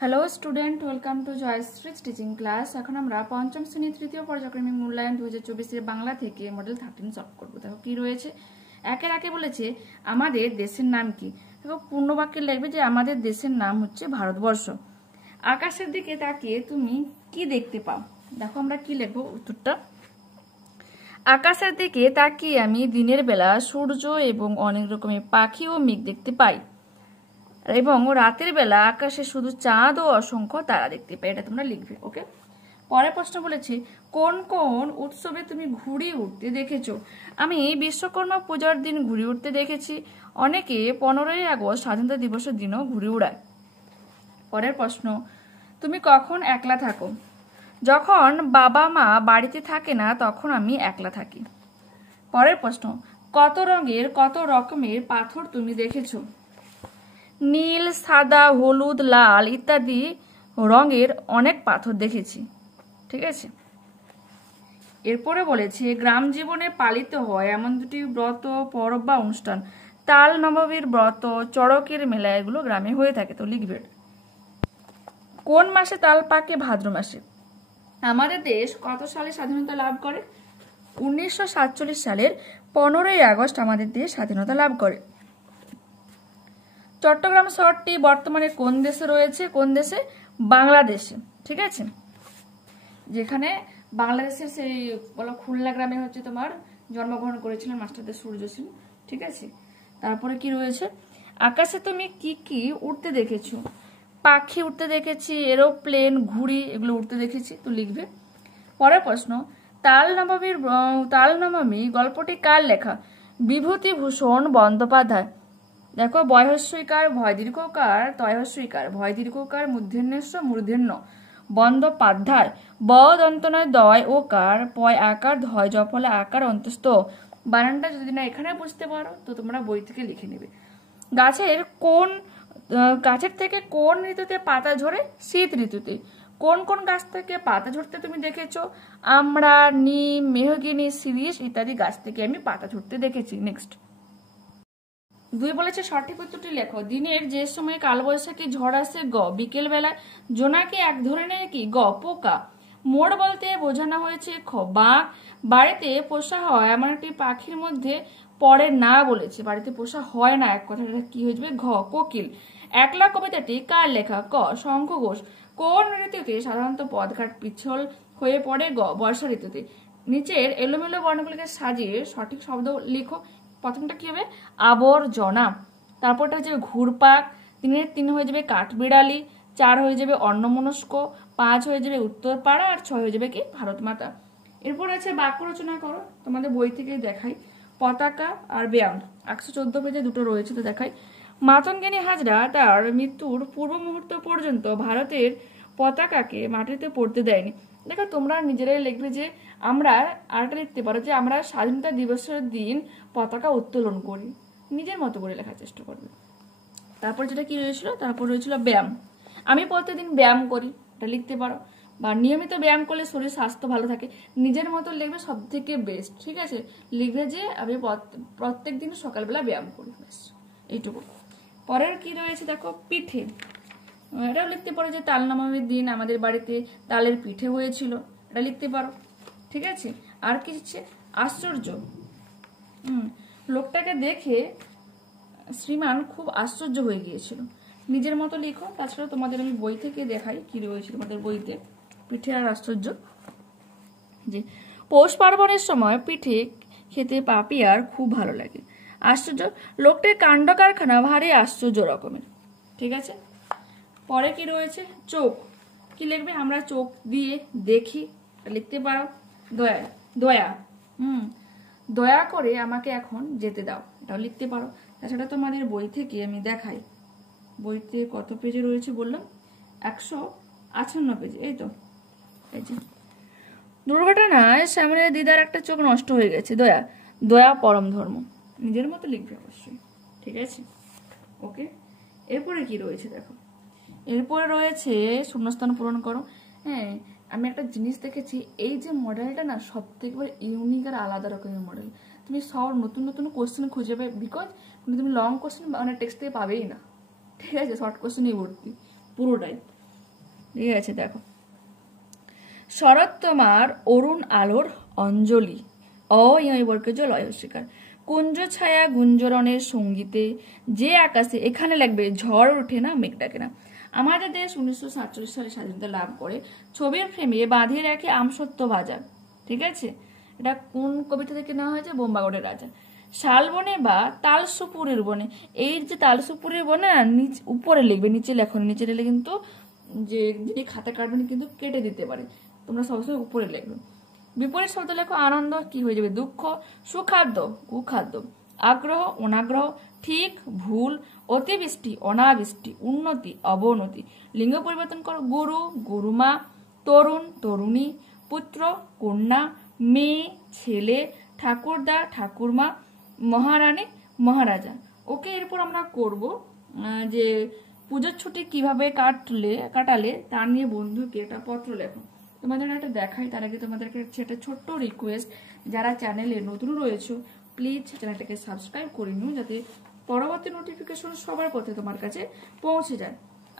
Hello student, welcome to Jayashree's teaching class. এখন আমরা পঞ্চম শ্রেণী তৃতীয় পর্যায়ক্রমিক মূল্যায়ন 2024 বাংলা থেকে মডেল 13 সলভ করবো। দেখো কি রয়েছে, একের আগে বলেছে আমাদের দেশের নাম কি। দেখো পূর্ণ বাক্যে লিখবে যে আমাদের দেশের নাম হচ্ছে ভারতবর্ষ। আকাশের দিকে তাকিয়ে তুমি কি দেখতে পাও। দেখো আমরা কি লিখবো উত্তরটা। আকাশের দিকে তাকিয়ে আমি দিনের বেলা সূর্য এবং অনেক রকমের পাখি ও মেঘ দেখতে পাই, এবং রাতের বেলা আকাশে শুধু চাঁদ ও অসংখ্য তারা দেখতে পাই। এটা তোমরা লিখবে। ওকে, পরের প্রশ্ন বলেছে কোন কোন উৎসবে তুমি ঘুড়ি উঠতে দেখেছো। আমি বিশ্বকর্মা পূজার দিন ঘুড়ি উঠতে দেখেছি। অনেকে 15ই আগস্ট স্বাধীনতা দিবসের দিনও ঘুড়ি উড়ায়। পরের প্রশ্ন, তুমি কখন একলা থাকো। যখন বাবা মা বাড়িতে থাকে না তখন আমি একলা থাকি। পরের প্রশ্ন, কত রঙের কত রকমের পাথর তুমি দেখেছো। নীল, সাদা, হলুদ, লাল ইত্যাদি রঙের অনেক পাথর দেখেছি। ঠিক আছে, এরপরে বলেছে গ্রাম জীবনে পালিত হয় এমন দুটি ব্রত, পরব বা অনুষ্ঠান। তাল নবমীর ব্রত, চড়কের মেলা এগুলো গ্রামে হয়ে থাকে। তো লিখবে কোন মাসে তাল পাকে। ভাদ্র মাসে। আমাদের দেশ কত সালে স্বাধীনতা লাভ করে। 1947 সালের 15ই আগস্ট আমাদের দেশ স্বাধীনতা লাভ করে। চট্টগ্রাম শহরটি বর্তমানে কোন দেশে রয়েছে। কোন দেশে? বাংলাদেশে। ঠিক আছে, যেখানে বাংলাদেশের সেই বলো খুলনা গ্রামে হচ্ছে তোমার জন্মগ্রহণ করেছিলেন মাস্টারদের সূর্য সেন। ঠিক আছে, তারপরে কি রয়েছে, আকাশে তুমি কি কি উড়তে দেখেছো। পাখি উড়তে দেখেছি, এরোপ্লেন, ঘুড়ি এগুলো উড়তে দেখেছি। তো লিখবে। পরের প্রশ্ন, তাল নবমী গল্পটি কার লেখা। বিভূতিভূষণ বন্দ্যোপাধ্যায়। দেখো বয়হস্যইকার, ভয় দীর্ঘকার, তয়হস্যইকার, ভয় দীর্ঘকার, মূর্ধন্যস্য মূর্ধন্য, বন্দ্যোপাধ্যায়। ব দন্তনয় দয় ও কার, পয় আকার, ধয় জফলে আকার অন্তস্থ। বানানটা যদি না এখানে বুঝতে পারো তো তোমরা বই থেকে লিখে নেবে। গাছের থেকে কোন ঋতুতে পাতা ঝরে। শীত ঋতুতে। কোন কোন গাছ থেকে পাতা ঝরতে তুমি দেখেছো। আমড়া, নিম, মেহগিনি, শিরীষ ইত্যাদি গাছ থেকে আমি পাতা ঝরতে দেখেছি। নেক্সট 2 বলেছে সঠিক উত্তরটি লেখো। দিনের যে সময় কালবৈশাখী ঝড় আসে। গ বিকেল বেলায়। জোনাকি এক ধরনের কি। গ পোকা। মোর বলতে বোঝানো হয়েছে। খ বাঘ। বাড়িতে পোষা হয় এমন একটি পাখির মধ্যে পড়ে না বলেছে। বাড়িতে পোষা হয় না এক কথাটা কি হয়ে যাবে। ঘ কোকিল। একলা কবিতাটি কার লেখা। ক শঙ্খ ঘোষ। কোন ঋতুতে সাধারণত পথঘাট পিছল হয়ে পড়ে। গ বর্ষা ঋতুতে। নিচের এলোমেলো বর্ণগুলিকে সাজিয়ে সঠিক শব্দ লিখো। প্রথমটা কি হবে, আবর্জনা। তারপরটা হয়ে যাবে ঘুরপাক। 3 হয়ে যাবে কাঠবিড়ালি। 4 হয়ে যাবে অন্যমনস্ক। 5 হয়ে যাবে উত্তরপাড়া। আর 6 হয়ে যাবে কি ভারত মাতা। এরপর আছে বাক্য রচনা করো। তোমাদের বই থেকে দেখাই পতাকা আর ব্যায়াম। 114 পেজে দুটো রয়েছে, তো দেখাই। মাতঙ্গিনী হাজরা তার মৃত্যুর পূর্ব মুহূর্ত পর্যন্ত ভারতের পতাকাকে মাটিতে পড়তে দেয়নি। দেখো তোমরা নিজেরাই লিখবে যে আমরা আরেকটা লিখতে পারো যে আমরা স্বাধীনতা দিবসের দিন পতাকা উত্তোলন করি। নিজের মতো করে লেখার চেষ্টা করবে। তারপর যেটা কি রয়েছিল, তারপর রয়েছিল ব্যায়াম। আমি প্রতিদিন ব্যায়াম করি, এটা লিখতে পারো। বা নিয়মিত ব্যায়াম করলে শরীর স্বাস্থ্য ভালো থাকে। নিজের মতো লিখবে, সব থেকে বেস্ট। ঠিক আছে, লিখবে যে আমি প্রত্যেক দিন সকালবেলা ব্যায়াম করি। ব্যাস এইটুকু। পরের কি রয়েছে দেখো, পিঠে। এটাও লিখতে পারো যে তাল নবমীর দিন আমাদের বাড়িতে তালের পিঠে হয়েছিল, এটা লিখতে পারো। ঠিক আছে, আর কি হচ্ছে আশ্চর্য। লোকটাকে দেখে শ্রীমান খুব আশ্চর্য হয়ে গিয়েছিল। নিজের মতো লিখো। তাছাড়া তোমাদের আমি বই থেকে দেখাই কি রয়েছে তোমাদের বইতে। পিঠে আর আশ্চর্য, যে পৌষ পার্বণের সময় পিঠে খেতে পাপিয়ার খুব ভালো লাগে। আশ্চর্য, লোকটির কাণ্ড কারখানা ভারী আশ্চর্য রকমের। ঠিক আছে, পরে কি রয়েছে, চোখ। কি লিখবে, আমরা চোখ দিয়ে দেখি, লিখতে পারো। দয়া। দয়া দয়া করে আমাকে এখন যেতে দাও, এটাও লিখতে পারো। তাছাড়া তোমাদের বই থেকে আমি দেখাই। বইতে কত পেজে রয়েছে বললাম, 158 পেজে। এই তো, এই যে দুর্ঘটনায় শ্যামলের দিদার একটা চোখ নষ্ট হয়ে গেছে। দয়া। দয়া পরম ধর্ম। নিজের মতো লিখবে অবশ্যই। ঠিক আছে, ওকে। এরপরে কি রয়েছে দেখো, এরপরে রয়েছে শূন্যস্থান পূরণ করো। হ্যাঁ, আমি একটা জিনিস দেখেছি, এই যে মডেলটা না সব থেকে ইউনিক আর আলাদা রকমের মডেল। তুমি সব নতুন নতুন কোশ্চেন খুঁজে পাবে, বিকজ তুমি লং কোশ্চেন মানে টেক্সট থেকে পাবেই না। ঠিক আছে, শর্ট কোশ্চেনই ভর্তি পুরোটাই। ঠিক আছে, দেখো শরৎ তোমার অরুণ আলোর অঞ্জলি, বর্গজ লয় শিকার, কুঞ্জ ছায়া গুঞ্জরণের সঙ্গীতে যে আকাশে, এখানে লাগবে ঝড় ওঠে না মেঘ ডাকে না। আমাদের দেশ 1947 সালে স্বাধীনতা লাভ করে ছবির ফ্রেমে বাঁধিয়ে রাখে আমসত্ত্ব বাজার। ঠিক আছে, এটা কোন কবিতা থেকে নেওয়া হয়েছে? বোম্বাগড়ের রাজা। শালবনে বা তালসুপুরের বনে, এই যে তালসুপুরের বনে উপরে লিখবে, নিচে লেখো, নিচে লিখলে কিন্তু যে যিনি খাতা কাটবেন কিন্তু কেটে দিতে পারে, তোমরা সবসময় উপরে লিখবে। বিপরীত শব্দ লেখো, আনন্দ কি হয়ে যাবে? দুঃখ, সুখাদ্য কুখাদ্য, আগ্রহ অনাগ্রহ, ঠিক ভুল, অতিবৃষ্টি অনাবৃষ্টি, উন্নতি অবনতি। লিঙ্গ পরিবর্তন করো, গুরু গুরুমা, তরুণ তরুণী, পুত্র কন্যা, মেয়ে ছেলে, ঠাকুরদা ঠাকুরমা, মহারানী মহারাজা। ওকে, এরপর আমরা করব যে পুজোর ছুটি কিভাবে কাটালে তা নিয়ে বন্ধুকে একটা পত্র লেখো। তোমাদের একটা দেখাই, তার আগে তোমাদেরকে একটা ছোট্ট রিকোয়েস্ট, যারা চ্যানেলে নতুন রয়েছে প্লিজ চ্যানেলটাকে সাবস্ক্রাইব করে নিও, যাতে পরবর্তী নোটিফিকেশন সবার পথে তোমার কাছে পৌঁছে যায়।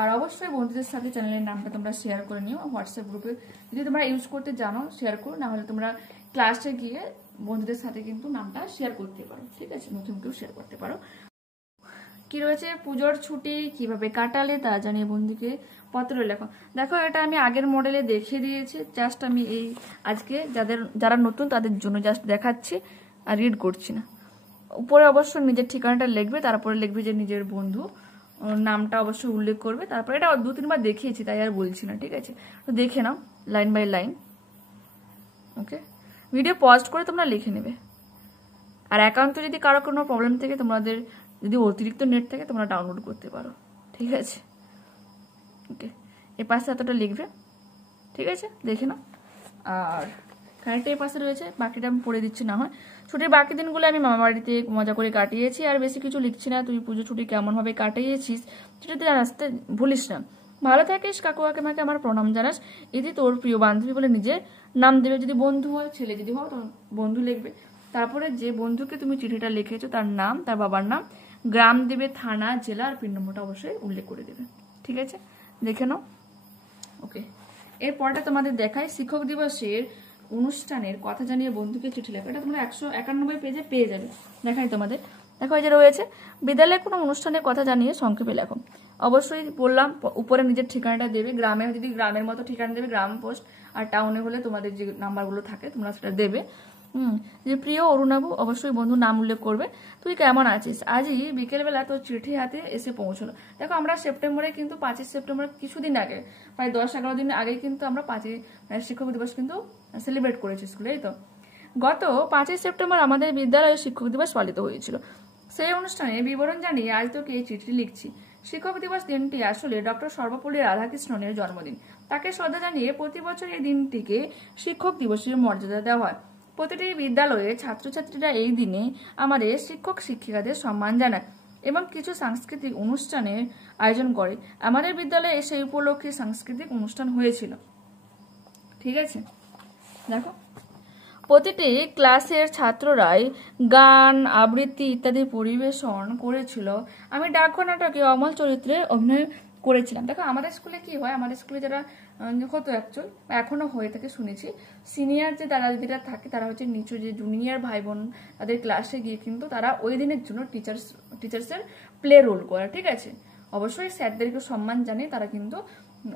আর অবশ্যই বন্ধুদের সাথে চ্যানেলের নামটা তোমরা শেয়ার করে নিও, হোয়াটসঅ্যাপ গ্রুপে যদি তোমরা ইউজ করতে জানো শেয়ার করো, না হলে তোমরা ক্লাসে গিয়ে বন্ধুদের সাথে কিন্তু নামটা শেয়ার করতে পারো। ঠিক আছে, নতুন কেউ শেয়ার করতে পারো। কি রয়েছে? পুজোর ছুটি কিভাবে কাটালে তা জানিয়ে বন্ধুকে পত্র লেখো। দেখো, এটা আমি আগের মডেলে দেখিয়ে দিয়েছি, জাস্ট আমি এই আজকে যারা নতুন তাদের জন্য জাস্ট দেখাচ্ছি আর রিড করছি না। উপরে অবশ্যই নিজের ঠিকানাটা লিখবে, তারপরে লিখবে যে নিজের বন্ধু, নামটা অবশ্যই উল্লেখ করবে। তারপরে এটা 2-3 বার দেখিয়েছি তাই আর বলছি না। ঠিক আছে, তো দেখে নাও line by line. Okay, video pause করে তোমরা লিখে নেবে। আর একান্ত যদি কারো কোনো প্রবলেম থেকে তোমাদের যদি অতিরিক্ত নেট থাকে তোমরা ডাউনলোড করতে পারো। ঠিক আছে, ওকে, এই পাশে এতটা লিখবে। ঠিক আছে, দেখে নাও। আর খানিকটা এই পাশে রয়েছে, বাকিটা আমি পড়ে দিচ্ছি না হয়। ছুটির বাকি দিনগুলো আমি মামা বাড়িতে মজা করে কাটিয়েছি, আর বেশি কিছু লিখছি না। তুই পুজো ছুটি কেমনভাবে কাটিয়েছিস সেটাতে জানাতে ভুলিস না। ভালো থাকিস, কাকু কাকিমাকে আমার প্রণাম জানাস। এটি তোর প্রিয় বান্ধবী বলে নিজের নাম দেবে, যদি বন্ধু হয়, ছেলে যদি হয় তো বন্ধু লিখবে। তারপরে যে বন্ধুকে তুমি চিঠিটা লিখেছো তার নাম, তার বাবার নাম, গ্রাম দেবে, থানা, জেলা আর পিন নম্বরটা অবশ্যই উল্লেখ করে দেবে। ঠিক আছে, দেখে নাও। ওকে, এরপরটা তোমাদের দেখাই শিক্ষক দিবসের অনুষ্ঠানের কথা জানিয়ে বন্ধুকে চিঠি লেখা। এটা তোমরা 191 পেজে পেয়ে যাবে। দেখাই তোমাদের, দেখো এই যে রয়েছে, বিদ্যালয়ে কোনো অনুষ্ঠানের কথা জানিয়ে সংক্ষেপে লেখো। অবশ্যই বললাম উপরে নিজের ঠিকানাটা দেবে, গ্রামে যদি গ্রামের মতো ঠিকানা দেবে গ্রাম পোস্ট, আর টাউনে হলে তোমাদের যে নাম্বারগুলো থাকে তোমরা সেটা দেবে। যে প্রিয় অরুণাবু, অবশ্যই বন্ধু নাম উল্লেখ করবে। তুই কেমন আছিস? আজই বিকেলবেলা তোর চিঠি হাতে এসে পৌঁছলো। দেখো, আমরা সেপ্টেম্বরে কিন্তু 5 সেপ্টেম্বর কিছুদিন আগে, প্রায় 10-11 দিন আগেই কিন্তু আমরা শিক্ষক দিবস কিন্তু সেলিব্রেট করেছি স্কুলে। এই তো গত 5 সেপ্টেম্বর আমাদের বিদ্যালয়ে শিক্ষক দিবস পালিত হয়েছিল। সেই অনুষ্ঠানে বিবরণ জানিয়ে আজ তোকে এই চিঠি লিখছি। শিক্ষক দিবস দিনটি আসলে ডক্টর সর্বপল্লী রাধাকৃষ্ণনের জন্মদিন। তাকে শ্রদ্ধা জানিয়ে প্রতি বছর এই দিনটিকে শিক্ষক দিবসের মর্যাদা দেওয়া হয়। প্রতিটি বিদ্যালয়ের ছাত্রছাত্রীরা এই দিনে আমাদের শিক্ষক শিক্ষিকাদের সম্মান জানায় এবং কিছু সাংস্কৃতিক অনুষ্ঠানের আয়োজন করে। আমাদের বিদ্যালয়ে সেই উপলক্ষে সাংস্কৃতিক অনুষ্ঠান হয়েছিল। ঠিক আছে, দেখো প্রতিটি ক্লাসের ছাত্ররাই গান আবৃত্তি ইত্যাদি পরিবেশন করেছিল। আমি ডাকঘর নাটকে অমল চরিত্রে অভিনয় করেছিলাম। দেখো, আমাদের স্কুলে কি হয়, আমাদের স্কুলে যারা হতো অ্যাকচুয়াল এখনো হয়ে থাকে শুনেছি, সিনিয়র যে দাদা দিদিরা থাকে তারা হচ্ছে নিচু যে জুনিয়র ভাই বোন তাদের ক্লাসে গিয়ে কিন্তু তারা ওই দিনের জন্য টিচার্সের প্লে রোল করে। ঠিক আছে, অবশ্যই স্যারদেরকে সম্মান জানিয়ে তারা কিন্তু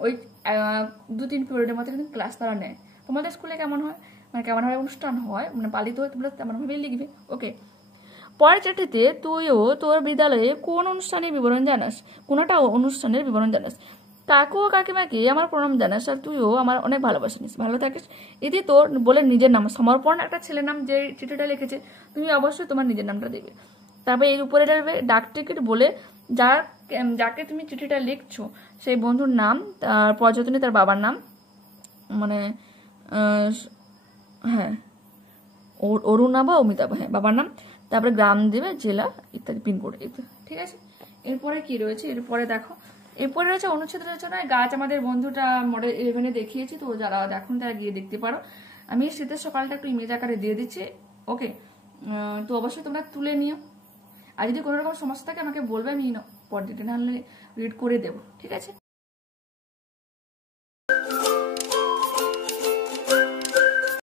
ওই 2-3 পিরিয়ডের মধ্যে কিন্তু ক্লাস তারা নেয়। তোমাদের স্কুলে কেমন হয়, মানে কেমনভাবে অনুষ্ঠান হয়, মানে পালিত হয়, তোমরা তেমনভাবেই লিখবে। ওকে, পরের চিঠিতে তুইও তোর বিদ্যালয়ে কোন অনুষ্ঠানের বিবরণ জানাস, কোনটা অনুষ্ঠানের বিবরণ জানাস। কাকু ও কাকিমাকে আমার প্রণাম জানাস, আর তুইও আমার অনেক ভালোবাসিস, ভালো থাকিস। এটি তোর বলে নিজের নাম সমর্পণ, একটা ছেলের নাম যে চিঠিটা লিখেছে তুমি অবশ্যই তোমার নিজের নামটা দেবে। তারপরে এর উপরে দেবে ডাক টিকিট বলে যাকে তুমি চিঠিটা লিখছো সেই বন্ধুর নাম, তার পর্যটনে তার বাবার নাম, মানে হ্যাঁ অরুণা বা অমিতাভ, হ্যাঁ বাবার নাম, তারপরে গ্রাম দেবে, জেলা ইত্যাদি, পিনকোড। ঠিক আছে, এরপরে কি রয়েছে? এরপরে দেখো, এরপরে রয়েছে অনুচ্ছেদ রচনায় গাছ। আমাদের বন্ধুটা মডেল 11-এ দেখিয়েছি, তো যারা দেখুন তারা গিয়ে দেখতে পারো। আমি শীতের সকালটা একটু ইমেজ আকারে দিয়ে দিচ্ছি। ওকে, তো অবশ্যই তোমরা তুলে নিও। আর যদি কোনো রকম সমস্যা থাকে আমাকে বলবে, আমি পর দিতে নাহলে রিড করে দেবো। ঠিক আছে।